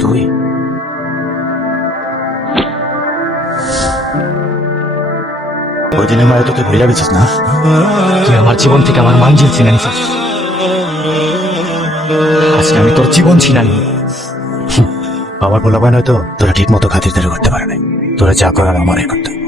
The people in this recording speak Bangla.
তুই ওই দিনের মায়ের তোকে ভুলে গেছিস না? তুই আমার জীবন থেকে আমার মানজিল ছিনে নিছিস। আজকে আমি তোর জীবন ছিনানি। বাবার বলাবান হয়তো তোরা ঠিক মতো খাতিরদারি করতে পারে নাই। তোরা যা করার আমারই করতে হবে।